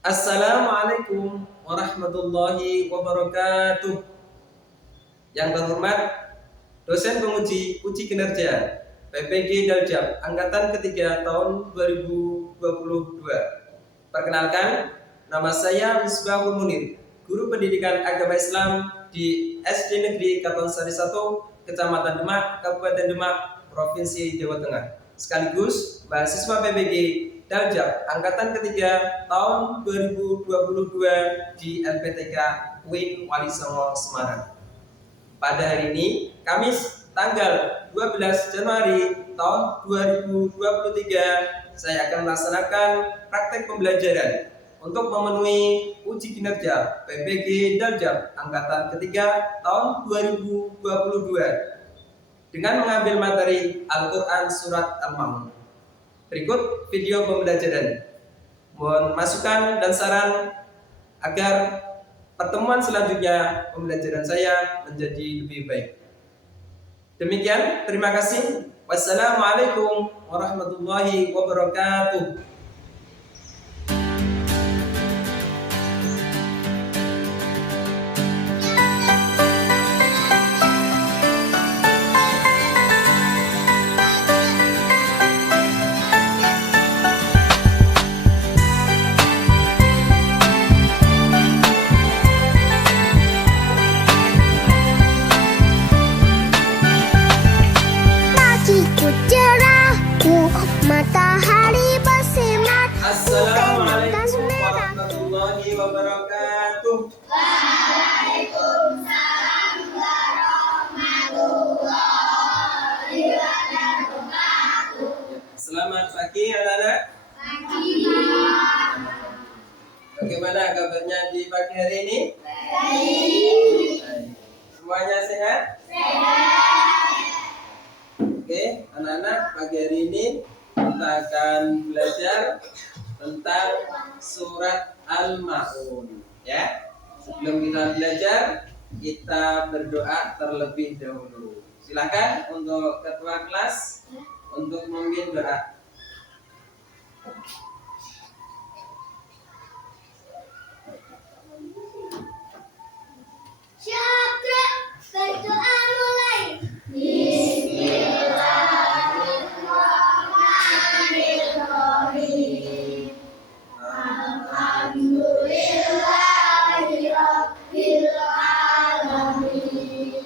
Assalamualaikum warahmatullahi wabarakatuh. Yang terhormat dosen penguji uji kinerja PPG Daljab angkatan ketiga tahun 2022. Perkenalkan, nama saya Misbahul Munir, guru pendidikan agama Islam di SD Negeri Katonsari 1, Kecamatan Demak, Kabupaten Demak, Provinsi Jawa Tengah. Sekaligus mahasiswa PPG Daljab angkatan ketiga tahun 2022 di LPTK UIN Wali Songo Semarang. Pada hari ini, Kamis tanggal 12 Januari tahun 2023, saya akan melaksanakan praktek pembelajaran untuk memenuhi uji kinerja PPG Daljab angkatan ketiga tahun 2022 dengan mengambil materi Al-Quran Surat Al-Ma'un. Berikut video pembelajaran. Mohon masukan dan saran agar pertemuan selanjutnya pembelajaran saya menjadi lebih baik. Demikian, terima kasih. Wassalamualaikum warahmatullahi wabarakatuh. Matahari bersinar. Assalamualaikum warahmatullahi wabarakatuh. Waalaikumsalam warahmatullahi wabarakatuh. Selamat pagi anak-anak. Pagi. Bagaimana kabarnya di pagi hari ini? Baik. Semuanya sehat? Sehat. Oke, anak-anak, pagi hari ini kita akan belajar tentang surat Al-Ma'un, ya. Sebelum kita belajar, kita berdoa terlebih dahulu. Silakan untuk ketua kelas untuk memimpin doa. Syakra, berdoa mulai. Bismillahirrahmanirrahim. Alhamdulillahirabbil alamin.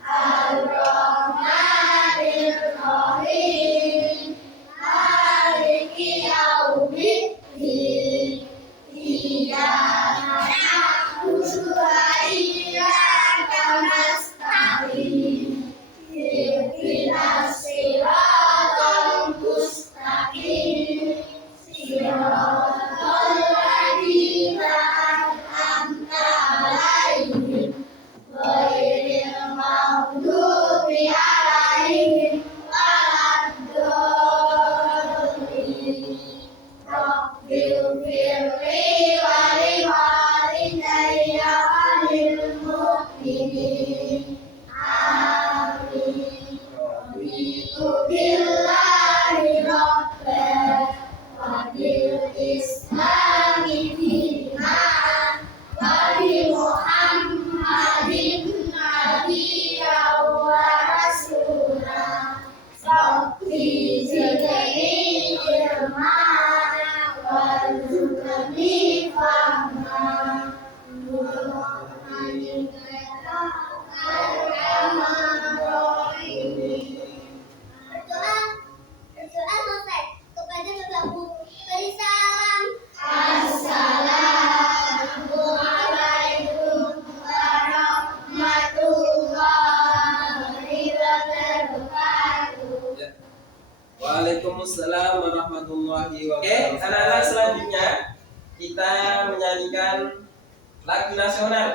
Ar-Rahmanir Rahim. Maliki yaumiddin. Iyyaka na'budu wa iyyaka nasta'in. Ihdinas siratal mustaqim. Siratal ladzina an'amta 'alaihim ghairil maghdubi 'alaihim waladdallin. Rabbil firli wa liwalidayya wa lil mu'minin. Amin. Raditu billahi rabban wa bil islami dinan wa bi Muhammadin nabiyyan wa rasula. Rabbi zidni ilma warzuqni fahma. Berdoa selesai. Kepada Bapak Guru beri salam. Assalamualaikum warahmatullahi wabarakatuh. Ya. Waalaikumsalam warahmatullahi wabarakatuh. Oke, anak-anak, selanjutnya kita menyanyikan lagu nasional,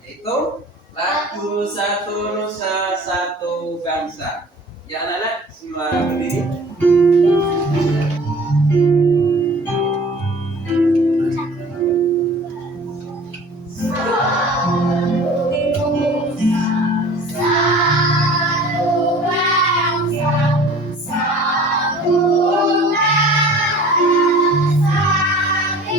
yaitu lagu Satu Nusa Satu Bangsa. Ya anak-anak, semua berdiri. Satu bangsa, satu negara, satu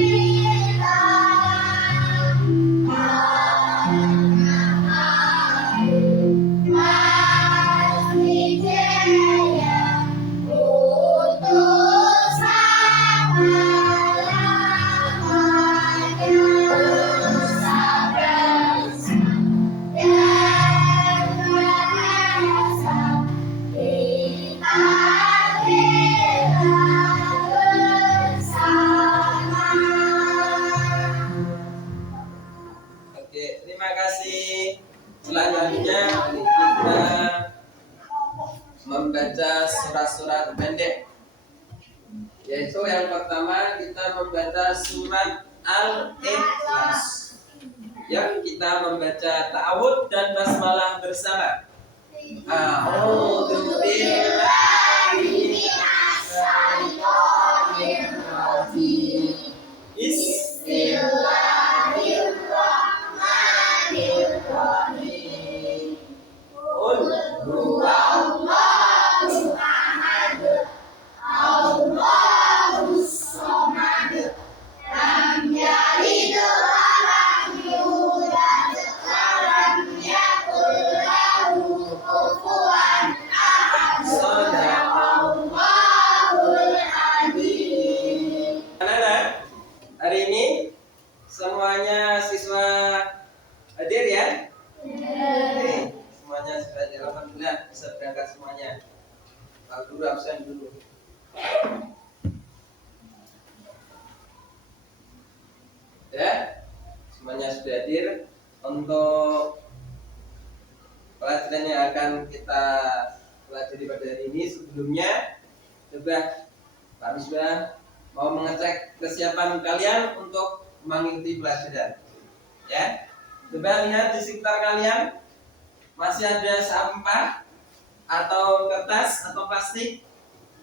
Yaitu yang pertama kita membaca surat Al-Ikhlas. Yang kita membaca ta'awudz dan basmalah bersama. A'udzu billahi minasyaitonir rajim. Bismillahirrahmanirrahim. Qul huwallahu ahad. Allahus samad. Lam yalid wa lam yulad wa lam yakul lahu kufuwan ahad. Shadaqallahul adzim. Anak-anak, hari ini semuanya siswa hadir ya? Oke, semuanya sudah hadir. Alhamdulillah bisa berangkat semuanya. Pak Guru absen dulu. Ya, semuanya sudah hadir untuk pelajaran yang akan kita pelajari pada hari ini. Sebelumnya, coba Pak Misbah mau mengecek kesiapan kalian untuk mengikuti pelajaran. Ya, coba lihat di sekitar kalian masih ada sampah atau kertas atau plastik.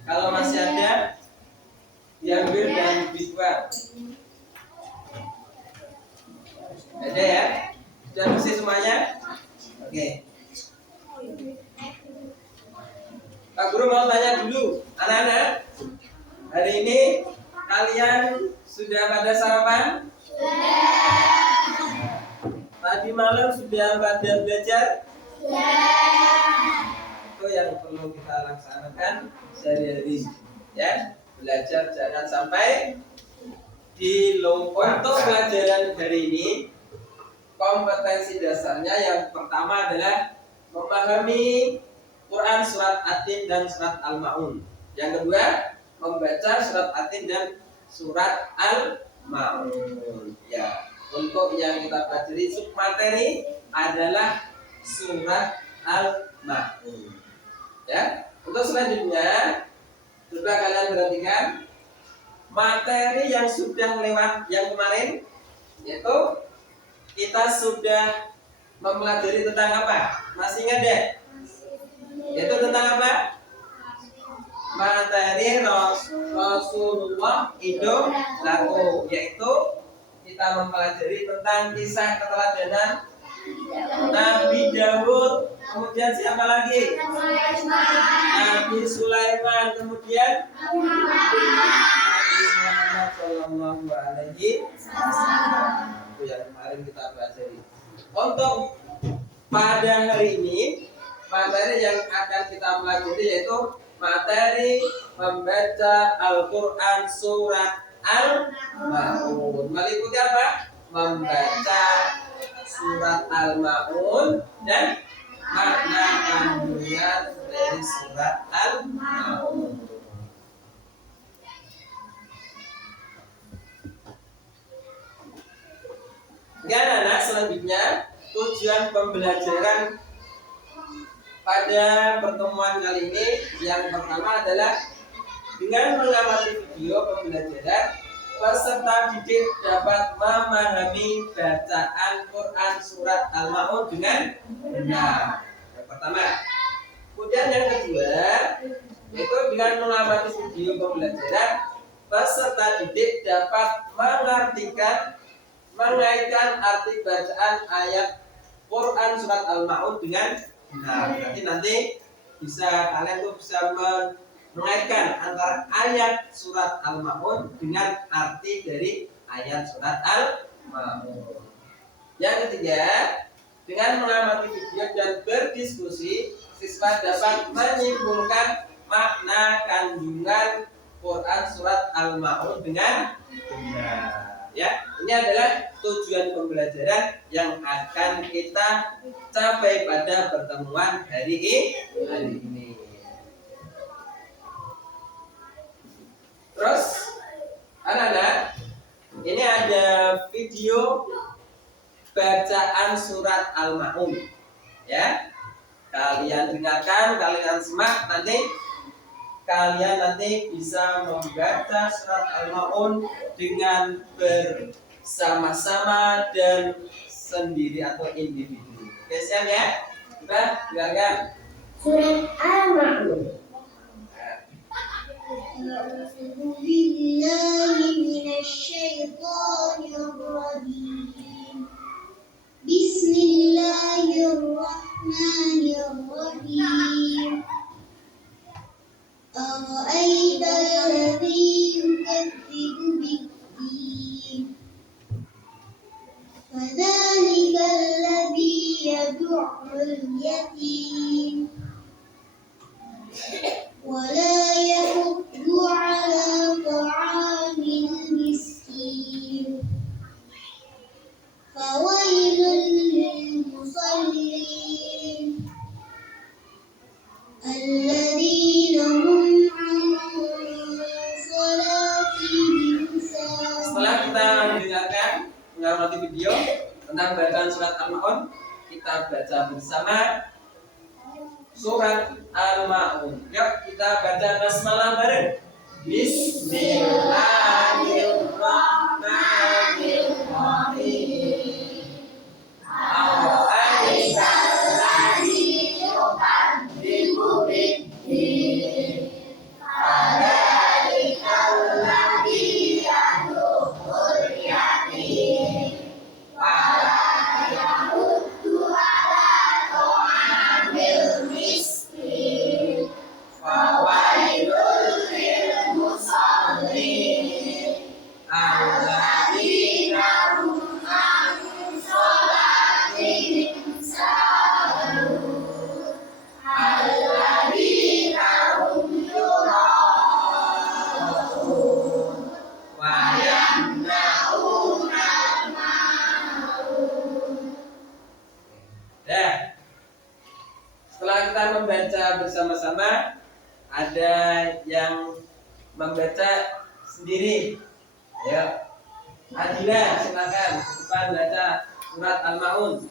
Kalau masih ada, diambil dan dibuang. Ada ya? Sudah bersih semuanya? Oke. Pak Guru mau tanya dulu, anak-anak. Hari ini kalian sudah pada sarapan? Sudah. Tadi malam sudah pada belajar? Sudah. Itu yang perlu kita laksanakan sehari-hari. Ya, belajar jangan sampai dilupakan. Untuk pelajaran hari ini, kompetensi dasarnya yang pertama adalah memahami Quran surat At-Tin dan surat Al-Ma'un. Yang kedua, membaca surat At-Tin dan surat Al-Ma'un. Ya, untuk yang kita pelajari submateri adalah surat Al-Ma'un. Ya, untuk selanjutnya, coba kalian perhatikan materi yang sudah lewat yang kemarin, yaitu kita sudah mempelajari tentang apa? Masih ingat ya? Yaitu tentang apa? Materi Rasulullah hidup laku, yaitu kita mempelajari tentang kisah keteladanan Nabi Daud, kemudian siapa lagi? Nabi Sulaiman, kemudian Nabi Muhammad Sallallahu Alaihi Wasallam. Itu yang kemarin kita pelajari. Untuk pada hari ini, materi yang akan kita pelajari yaitu materi membaca Al-Quran surat Al-Ma'un. Meliputi apa? Membaca surat Al-Ma'un dan makna kandungan dari surat Al-Ma'un. Anak-anak, selanjutnya tujuan pembelajaran pada pertemuan kali ini yang pertama adalah dengan mengamati video pembelajaran, peserta didik dapat memahami bacaan Quran surat Al-Ma'un dengan benar. Yang pertama. Kemudian yang kedua, yaitu dengan mengamati video pembelajaran, peserta didik dapat mengaitkan arti bacaan ayat Quran surat Al-Ma'un dengan benar. Nanti bisa kalian tuh bisa mengaitkan antara ayat surat Al-Ma'un dengan arti dari ayat surat Al-Ma'un. Yang ketiga, dengan mengamati video dan berdiskusi, siswa dapat menyimpulkan makna kandungan Quran surat Al-Ma'un dengan benar. Ya, ini adalah tujuan pembelajaran yang akan kita capai pada pertemuan hari ini. Terus, anak-anak, ini ada video bacaan surat Al-Ma'un. Ya, kalian dengarkan, kalian simak, nanti kalian nanti bisa membaca surat Al-Maun dengan bersama-sama dan sendiri atau individu. Oke, siap ya? Kita dengarkan. Surat Al-Maun. أعوذ بالله من الشيطان الرجيم بسم الله الرحمن الرحيم أرأيت الذي يكذب بالدين فذلك الذي يدع اليتيم ولا يحض على طعام المسكين فويل للمصلين الذين هم عن صلاتهم ساهون. Setelah kita mendengarkan mengamati video tentang bacaan surat Al-Maun, kita baca bersama surat Al-Maun. Yuk kita baca basmalah bareng. Bismillahirrahmanirrahim. Ar-Rahmanir-Rahim. Yukadzibu bid-din. Fadzalikal ladzi yad'ul yatim. Wala yahuddu ala ta'amil miskin. Fawailul lil musallin. Alladzina hum an sholatihim sahun. Alladzina hum yura'un. Wa yamna'una al-ma'un. Dah. Setelah kita membaca bersama-sama, ada yang membaca sendiri. Ya. Adila, silakan depan baca surat Al-Maun.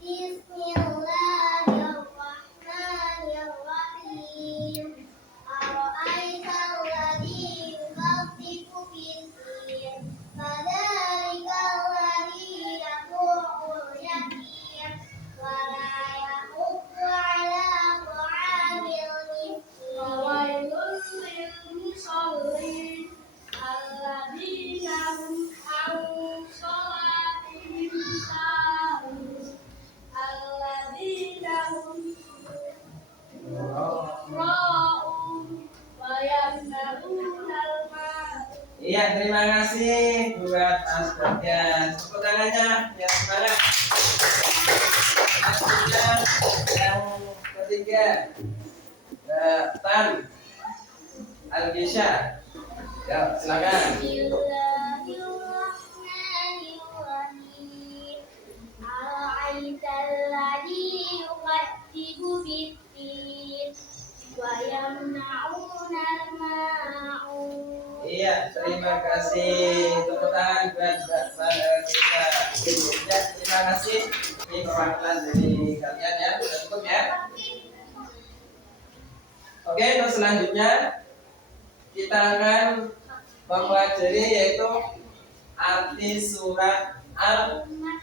Bismillahirrahmanirrahim. Ara'aital ladzi yukadzibu bid-din. Fadzalikal ladzi yad'ul yatim. Wa la yahuddu ala ta'amil miskin. Fawailul lil musallin. Alladzina hum an sholatihim sahun. Alladzina hum yura'un wa yamna'una al-ma'un. Iya, terima kasih buat Mas Bagas. Tepuk tangannya yang semangat. Selanjutnya yang ketiga, Tan Al-Gisha. Ya, silakan. Bismillahirrahmanirrahim. Ara'aital ladzi yukadzibu bid-din wa yamna'una al-ma'un. Iya, terima kasih. Tepuk tangan buat Mbak kita. Ya, terima kasih. Ini perwakilan dari kalian ya. Sudah cukup ya. Oke, untuk selanjutnya kita akan mempelajari yaitu arti surat Al-Maun.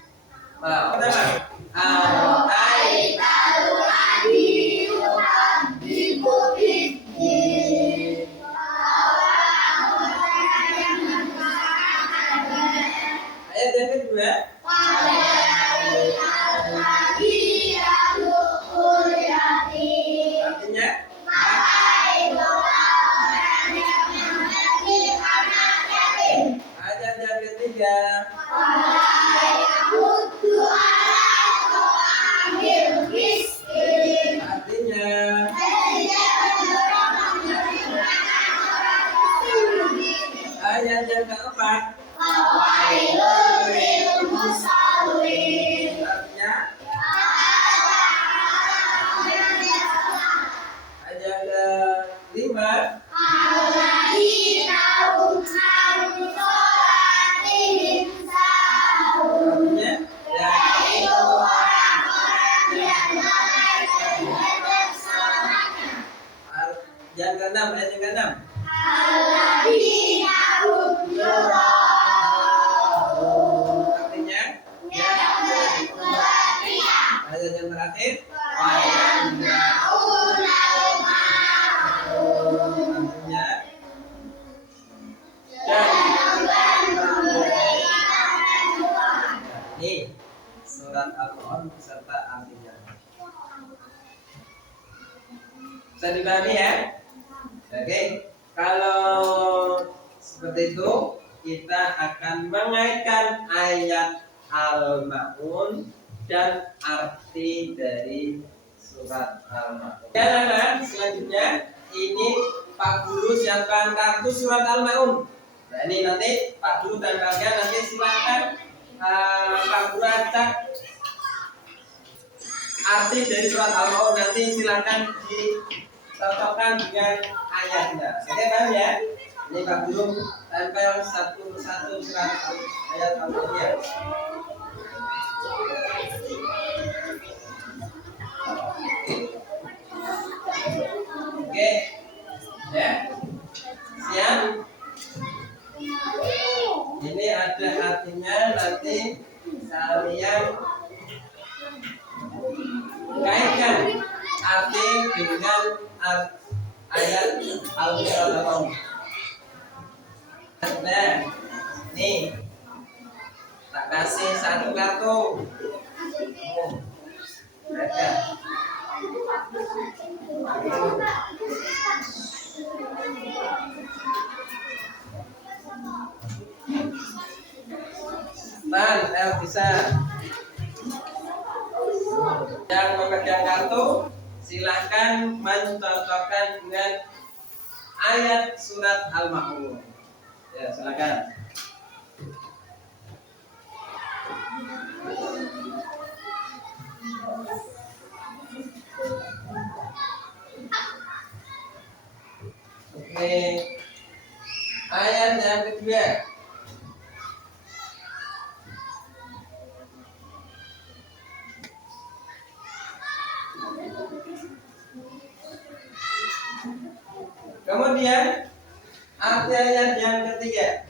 Ara'aital ladzi yukadzibu bid-din. Ayat yang kedua. Artinya ayat yang ketiga. Artinya ayat yang keempat. Artinya terakhir artinya ini surat Al-Maun beserta artinya. Bisa dipahami ya? Oke, kalau seperti itu kita akan mengaitkan ayat Al-Maun dan arti dari surat Al-Maun. Dan anak selanjutnya ini Pak Guru siapkan kartu surat Al-Maun. Nah ini nanti Pak Guru dan kalian nanti silakan Pak Guru acak arti dari surat Al-Maun, nanti silakan ditotokkan dengan ayatnya. Oke paham ya? Ini Pak Guru tempel satu persatu surat ayat Al-Maunnya. Oke, ya, siap. Ini ada artinya, nanti kalian kaitkan arti dengan ayat Al-Maun. Nah, nih tak kasih satu kartu. Man, bisa. Yang memegang kartu silahkan mencocokkan dengan ayat surat Al-Maun. Ya, silakan. Oke. Ayat yang kedua. Kemudian arti ayat yang ketiga.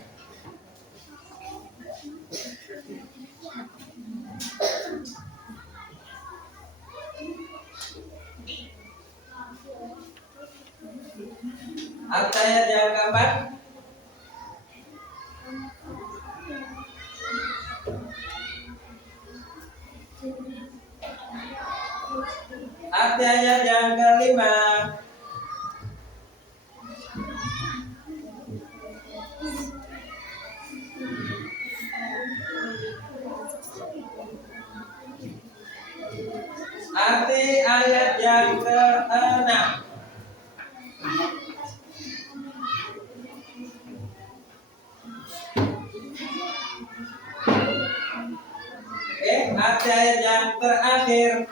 Arti ayat yang keempat. Arti ayat yang kelima. Arti ayat yang keenam. Oke, arti ayat yang terakhir.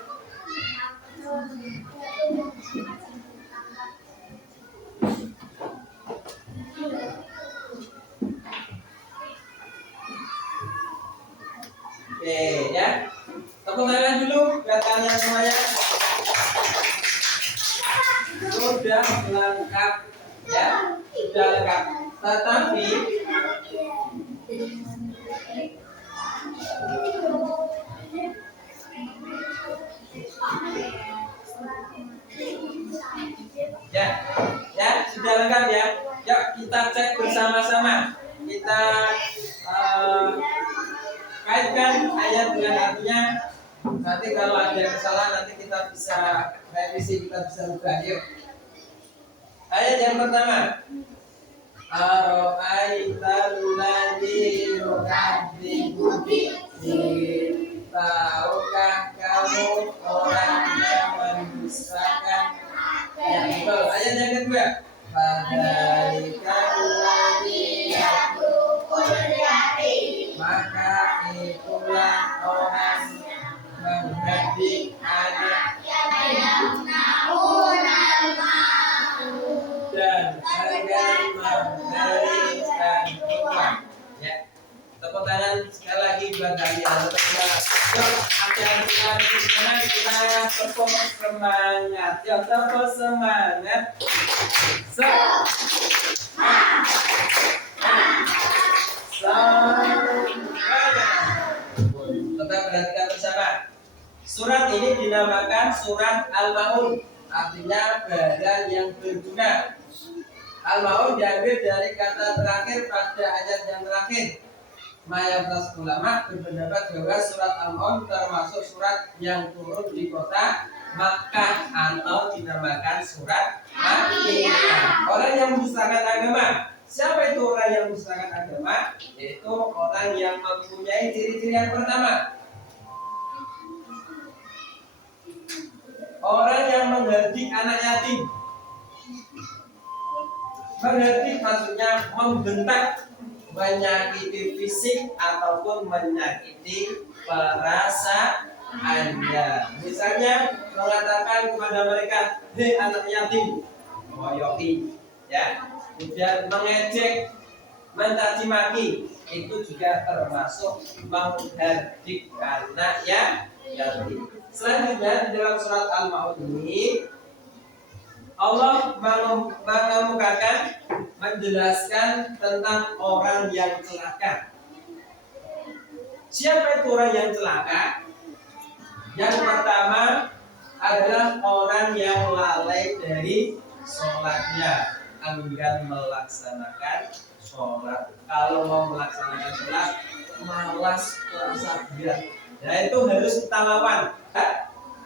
Oke, ya. Tepuk tangan dulu buat kalian semuanya. Sudah lengkap, ya. Sudah lengkap. Tetapi ya, sudah lengkap ya. Yuk kita cek bersama-sama. Kita kaitkan ayat dengan artinya. Nanti kalau ada kesalahan nanti kita bisa revisi, kita bisa buka. Yuk. Ayat yang pertama. Aro'aital ladzi yukadzibu biddin. Tahukah kamu orang yang mendustakan? Ya, betul. Ayat yang kedua. Fadzalika alladzi yad'ul yatim. Maka itulah orang mendidik anak yang dan enggan memberikan uang. Ya, tepuk tangan sekali lagi buat kalian. Kita tepuk semangat. Yuk, tepuk semangat. Tetap perhatikan bersama. Surat ini dinamakan surat Al-Maun, artinya badan yang berguna. Al-Maun diambil dari kata terakhir pada ayat yang terakhir. Mayoritas ulama berpendapat bahwa surat Al-Maun termasuk surat yang turun di kota Makkah atau dinamakan surat Makkiyah. Orang yang mendustakan agama. Siapa itu orang yang mendustakan agama? Yaitu orang yang mempunyai ciri-ciri yang pertama. Orang yang menghardik anak yatim. Menghardik maksudnya membentak, menyakiti fisik ataupun menyakiti perasaannya. Misalnya mengatakan kepada mereka, hei anak yatim, moyoki, ya. Kemudian mengejek, mencaci maki, itu juga termasuk menghardik anak yatim. Selanjutnya di dalam surat Al-Maun ini Allah mengemukakan, menjelaskan tentang orang yang celaka. Siapa itu orang yang celaka? Yang pertama adalah orang yang lalai dari sholatnya, enggan melaksanakan sholat. Kalau mau melaksanakan sholat, malas, merasa berat. Nah itu harus kita lawan.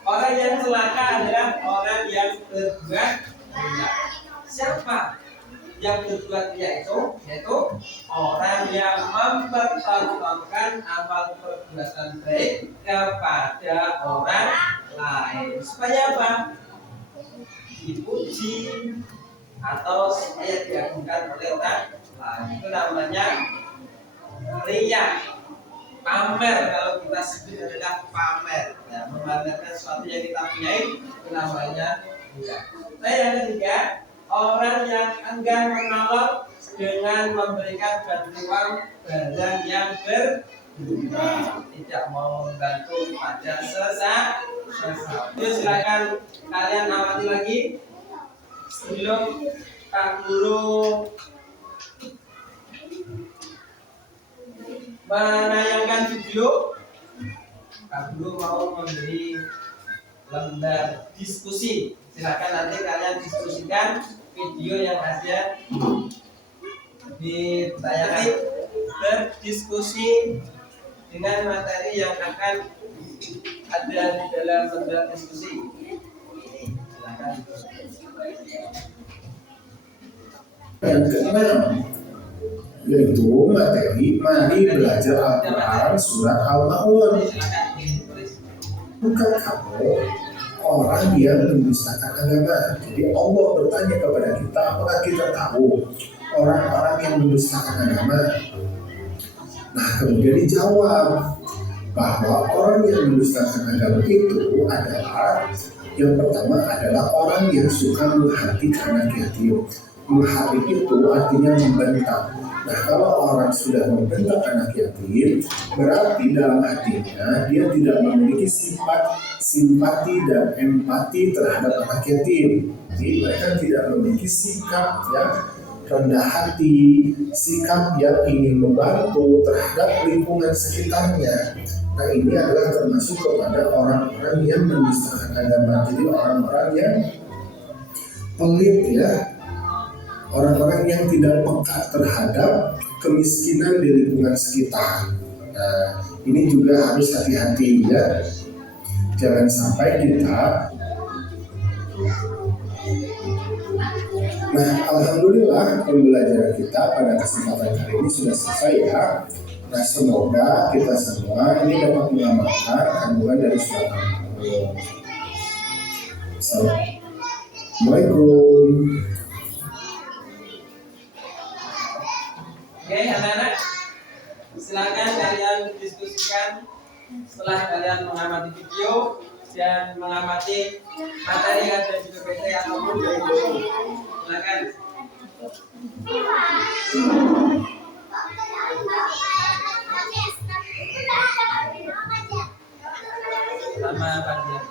Orang yang celaka adalah orang yang berbuat riya. Siapa yang berbuat riya itu? Yaitu orang yang mempertontonkan amal perbuatan baik kepada orang lain. Supaya apa? Dipuji atau supaya diagungkan oleh orang lain. Itu namanya riya. Pamer, kalau kita sebut adalah pamer, ya, memamerkan sesuatu yang kita punyai, itu namanya riya. Nah yang ketiga, orang yang enggan menolong dengan memberikan bantuan barang yang berguna, tidak mau membantu pada sesama. Yuk silakan kalian amati lagi sebelum Pak Guru menayangkan video. Pak Guru mau memberi lembar diskusi. Silakan nanti kalian diskusikan video yang ada di tayangan, berdiskusi dengan materi yang akan ada di dalam lembar diskusi. Silakan. Yang keenam yaitu materi mari belajar Al-Quran surat Al-Maun. Bukan kamu orang yang mendustakan agama. Jadi Allah bertanya kepada kita, apakah kita tahu orang-orang yang mendustakan agama? Nah kemudian dijawab bahwa orang yang mendustakan agama itu adalah, yang pertama adalah orang yang suka menghakimi anak yatim. Menghakimi itu artinya membentak. Nah kalau orang sudah membentak anak yatim, berarti dalam hatinya dia tidak memiliki sifat simpati dan empati terhadap anak yatim. Jadi mereka tidak memiliki sikap yang rendah hati, sikap yang ingin membantu terhadap lingkungan sekitarnya. Nah ini adalah termasuk kepada orang-orang yang mendustakan agama. Jadi orang-orang yang pelit, ya, orang-orang yang tidak peka terhadap kemiskinan di lingkungan sekitar. Nah ini juga harus hati-hati, ya. Jangan sampai kita. Nah alhamdulillah pembelajaran kita pada kesempatan kali ini sudah selesai, ya. Nah semoga kita semua ini dapat mengamalkan kandungan dari surat Al-Maun. Assalamualaikum. Oke anak-anak, silakan kalian diskusikan setelah kalian mengamati video dan mengamati materi yang ada di PPT ataupun dari buku. Silakan. Sama Pak.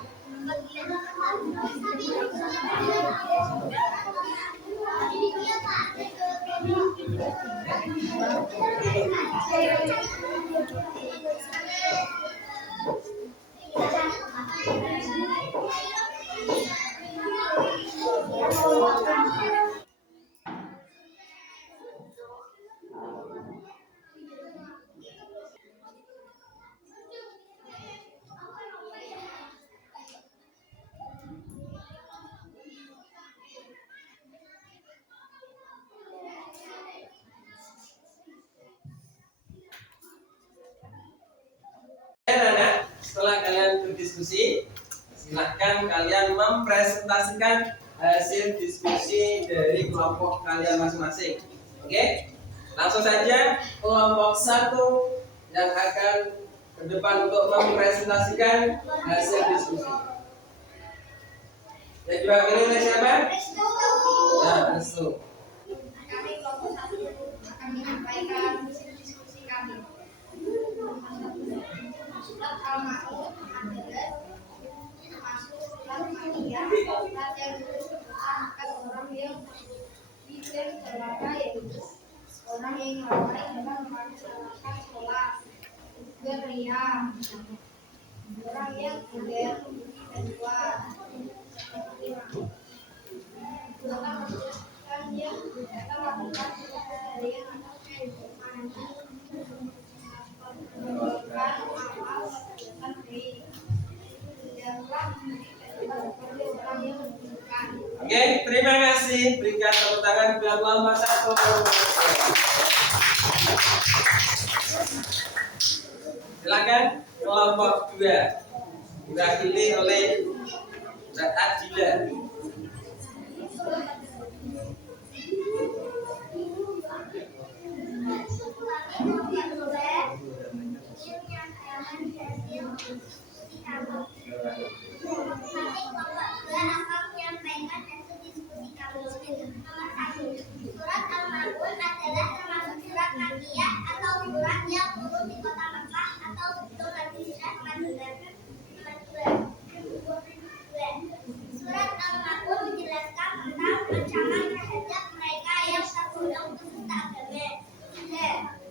diskusi. Silahkan kalian mempresentasikan hasil diskusi dari kelompok kalian masing-masing. Oke, langsung saja kelompok 1 yang akan ke depan untuk mempresentasikan hasil diskusi. Yang diwakili oleh siapa? Ya, Restu. Kami kelompok 1 akan menyampaikan hasil diskusi kami. Surat Al-Ma'un adalah termasuk surat Makkiyah, surat yang diturunkan orang yang bikin celaka, yaitu orang yang lalai dalam melaksanakan sholat, beria, orang yang tidak kedua, dan yang kita lakukan keseharian atau kehidupan melakukan amal kegiatan baik. Oke, terima kasih. Berikan tepuk tangan buat kelompok 1. Silakan kelompok 2 diwakili oleh Mbak Adila. Surat Al-Ma'un adalah termasuk surat Makkiyah atau surat yang turun di kota Mekah atau sebelum Nabi Hijrah ke Madinah. Surat Al-Ma'un menjelaskan tentang ancaman terhadap mereka yang tergolong pecinta agama.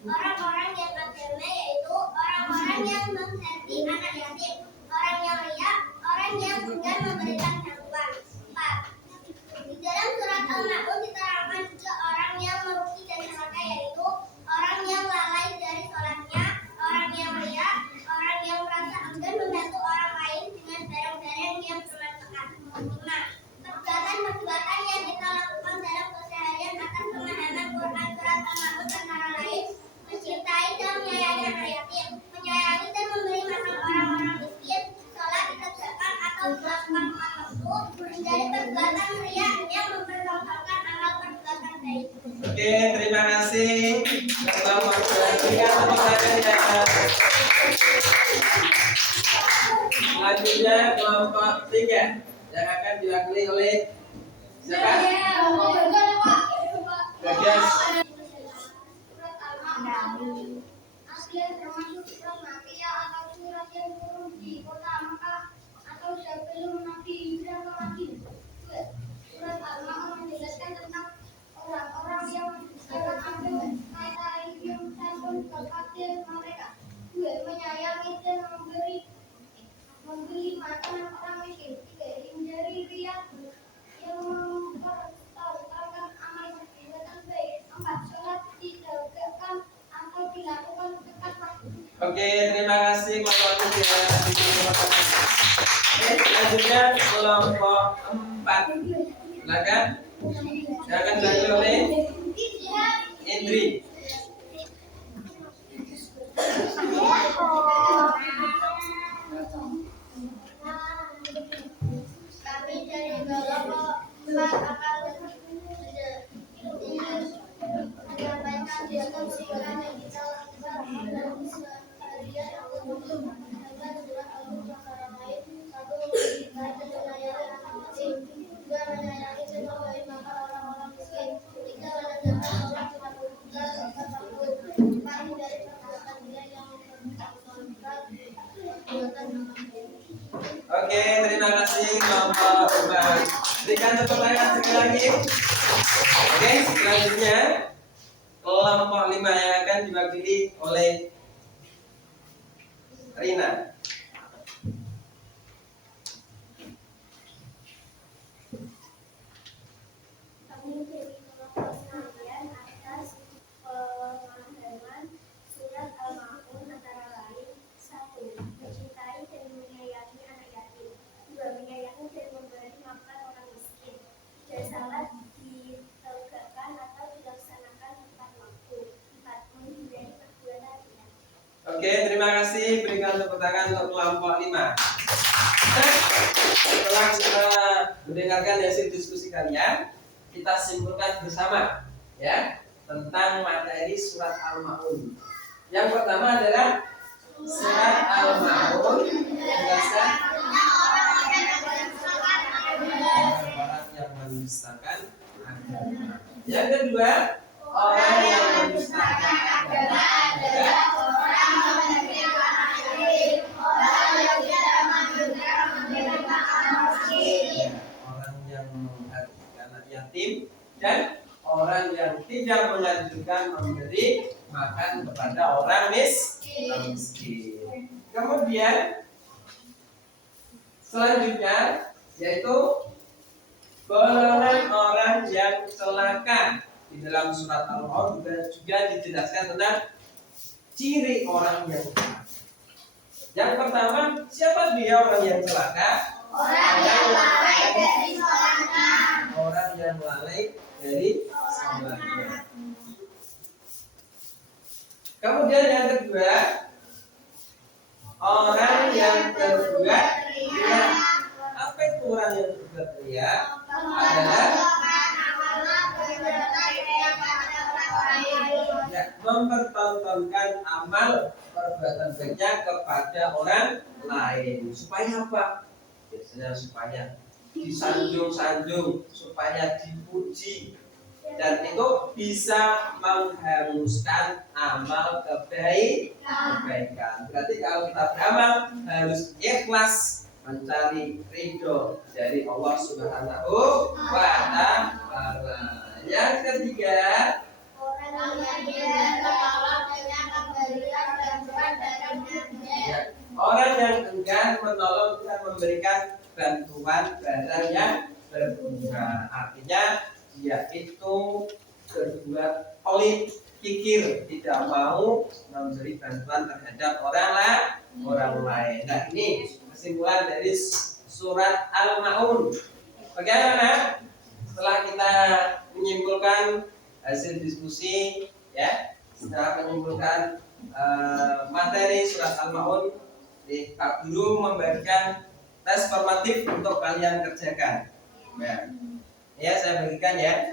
Orang-orang yang agama yaitu orang-orang yang menghati anak yatim, orang yang riya, orang yang enggan memberikan bantuan. 4. Di dalam surat Al-Ma'un diterangkan juga orang yang merugi dan celaka, yaitu orang yang lalai dari sholatnya, orang yang riya, orang yang merasa enggan membantu orang lain dengan barang-barang yang bermanfaat. 5. Perbuatan-perbuatan yang kita lakukan dalam keseharian atas pemahaman Quran surat Al-Ma'un antara lain mencintai dan menyayangi anak yatim, menyayangi dan memberi makan orang-orang miskin, sholat ditegakkan atau dilakukan tepat waktu, dari perbuatan riya yang mempertontonkan amal perbuatan baik. Oke, terima kasih. Kelompok 2. Berikan tepuk tangan. Selanjutnya kelompok 3 yang akan diwakili oleh siapa? Gagas. Surat Al-Ma'un aslinya termasuk surat Makkiyah atau surat yang turun di kota Makkah atau sebelum Nabi Hijrah ke Madinah. Surat Al-Ma'un menjelaskan tentang orang-orang yang mendustakan agama, yang santun kepada mereka. 2. Menyayangi dan memberi makanan orang miskin. 3. Hindari riya yang mempertaruhkan amal perbuatan baik. 4. Sholat ditegakkan atau dilakukan tepat waktu. Oke, terima kasih kelompok 3. Oke, selanjutnya kelompok 4. Silakan. Yang akan diwakili oleh Indri. Kami dari kelompok 4 akan menyampaikan diskusikan yang kita lakukan dalam keseharian untuk menjaga surat Al-Baqarah lain. 1. Mencintai dan menyayangi anak yatim. 2. Menyayangi dan memberi makan orang-orang miskin. 3. Menegakkan sholat lima tepat waktu. 4. Hindari perbuatan dia yang mempertontonkan perbuatan yang baik. Oke, terima kasih kelompok 4. Berikan tepuk tangan sekali lagi. Oke, selanjutnya kelompok 5 yang akan diwakili oleh Rina. Kami dari kelompok 9 atas pemahaman surat Al-Ma'un antara lain. 1. Mencintai dan menyayangi anak yatim. 2. Menyayangi dan memberi makan orang miskin. 3. Salat ditegakkan atau dilaksanakan tepat waktu. 4. Menghindari perbuatan riya. Oke, terima kasih. Berikan tepuk tangan untuk kelompok 5. Setelah kita mendengarkan hasil diskusi kalian, kita simpulkan bersama ya tentang materi surat Al-Maun. Yang pertama adalah surat Al-Maun menjelaskan orang yang mendustakan agama. Yang kedua, orang yang mendustakan agama adalah orang yang menghargai anak yatim dan orang yang tidak menganjurkan memberi makan kepada orang miskin. Kemudian selanjutnya yaitu golongan orang yang celaka. Di dalam surat Al-Maun juga dijelaskan tentang ciri orang yang celaka. Yang pertama, siapa dia orang yang celaka? Orang yang lalai dari sholatnya. Orang yang lalai dari sholatnya. Kemudian yang kedua, orang yang berbuat riya. Apa itu orang yang berbuat riya? Adalah ya, mempertontonkan amal perbuatan baiknya kepada orang lain. Supaya apa? Biasanya supaya disanjung-sanjung, supaya dipuji, dan itu bisa menghanguskan amal kebaikan. Berarti kalau kita beramal harus ikhlas mencari ridho dari Allah Subhanahu wa Ta'ala. Yang ketiga, orang yang enggan menolong dan memberikan bantuan barang yang berguna. Artinya dia itu berbuat pelit, kikir, tidak mau memberi bantuan terhadap orang lain. Nah, ini kesimpulan dari surat Al-Maun. Bagaimana? Setelah kita menyimpulkan hasil diskusi, ya, setelah menyimpulkan materi surat Al-Maun, Pak Guru membagikan tes formatif untuk kalian kerjakan. Ya, saya bagikan ya.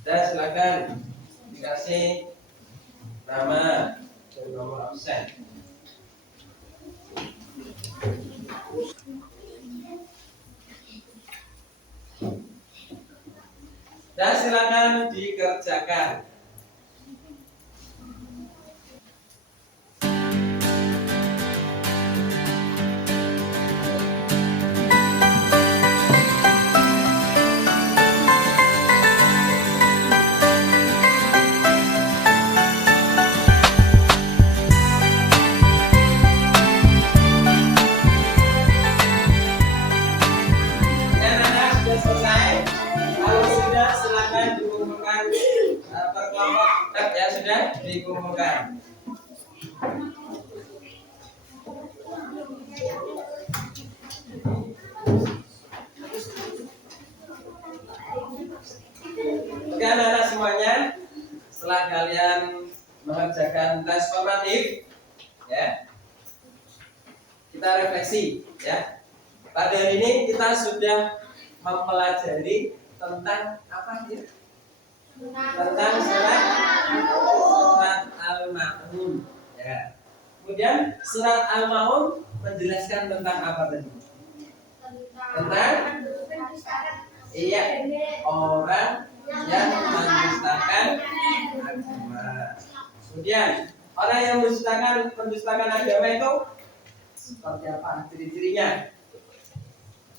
Dan silakan dikasih nama dan nomor absen. Dan silakan dikerjakan. Dikumpulkan. Oke anak-anak semuanya, setelah kalian mengerjakan tes formatif, ya, kita refleksi, ya. Pada hari ini kita sudah mempelajari tentang apa ya? Tentang surat Al-Maun. Ya. Kemudian surat Al-Maun menjelaskan tentang apa tadi? Tentang orang yang mendustakan agama. Kemudian orang yang mendustakan agama itu seperti apa ciri-cirinya?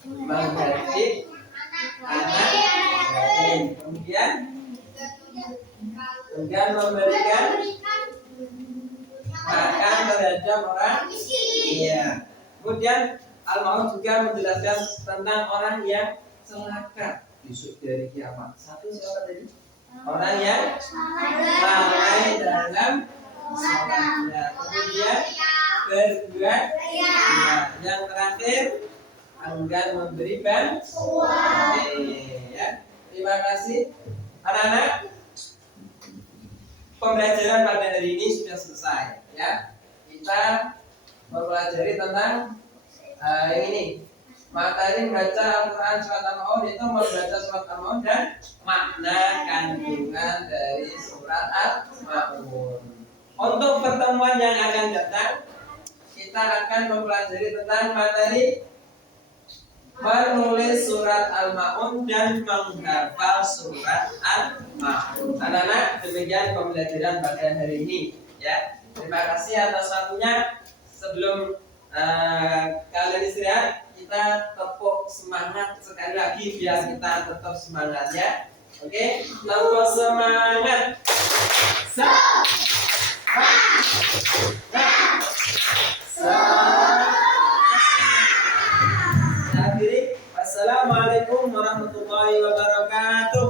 Mengganti anak yatim. Kemudian enggan memberikan makan terhadap orang iya. Kemudian Al-Maun juga menjelaskan tentang orang yang celaka besok dari kiamat. Satu siapa tadi? Orang yang lalai dalam sholatnya. Kemudian berbuat ya. Yang terakhir enggan memberi bantuan. Ya. Terima kasih anak-anak. Pembelajaran pada hari ini sudah selesai ya. Kita mempelajari tentang yang ini. Materi membaca Al-Quran surat Al-Maun itu membaca surat Al-Maun dan makna kandungan dari surat Al-Maun. Untuk pertemuan yang akan datang, kita akan mempelajari tentang materi menulis surat Al-Maun dan menghafal surat Al-Maun. Anak-anak, demikian pembelajaran pada hari ini ya. Terima kasih atas waktunya. Sebelum kalian istirahat, kita tepuk semangat sekali lagi biar kita tetap semangat ya. Oke, tepuk semangat. Akhiri, wassalamualaikum warahmatullahi wabarakatuh.